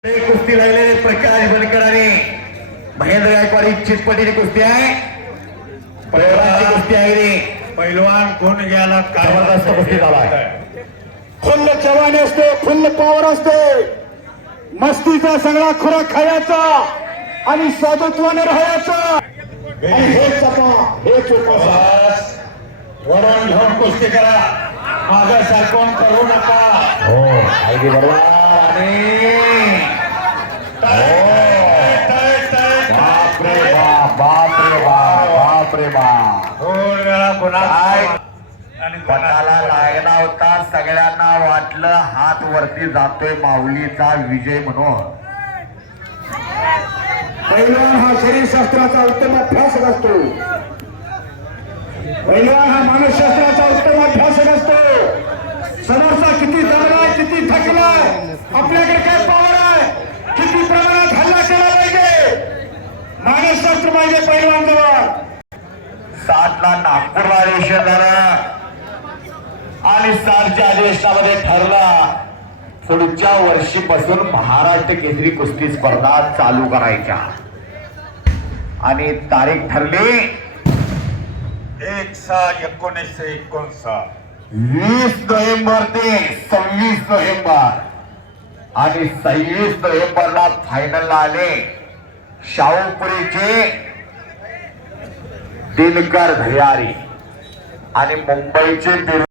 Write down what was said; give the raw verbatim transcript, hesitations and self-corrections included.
कुस्ती लागलेले प्रकाश बनकर आणि महेंद्र गायकवाड चितपटीची कुस्ती आहे. पहिलवानची कुस्ती आहे रे. पैलवान कोण गेला जबरदस्त कुस्ती झाला आहे. फुल्ल जवानी असते, फुल्ल पॉवर असते, मस्तीचा सगळा खुराक खायचा आणि साधुत्वाने राहायचा. हे चपा हे चोपा वरून घेऊन कुस्ती करा, माझा सरकवून करू नका. हो अगदी बरोबर. आणि बाप रे बाप बाप रे बाप बाप रे बाप. दोन वेळा गुन्हा काय? आणि पटाला लागला होता. सगळ्यांना वाटलं हात वरती जातोय माऊलीचा विजय म्हणून. पैलवान हा शरीरशास्त्राचा उत्तम अभ्यासक असतो. पैलवान हा मानसशास्त्राचा उत्तम अभ्यासक असतो. समोरचा किती दमलाय, किती थकलाय, आपल्याकडे काय पॉवर आहे, किती प्रमाणात हल्ला केला पाहिजे, मानसशास्त्र पाहिजे पैलवान जवळ. सातला नागपूरला अधिवेशन झालं आणि सातच्या अधिवेशनामध्ये ठरलं पुढच्या वर्षीपासून महाराष्ट्र केसरी कुस्ती स्पर्धा चालू करायच्या. आणि तारीख ठरली एक सहा एकोणीसशे एकोणसाठ वीस नोव्हेंबर ते सव्वीस नोव्हेंबर. आणि सव्वीस नोव्हेंबरला फायनल आले शाहूपुरीचे दिनकर धैर्यारी आणि मुंबईचे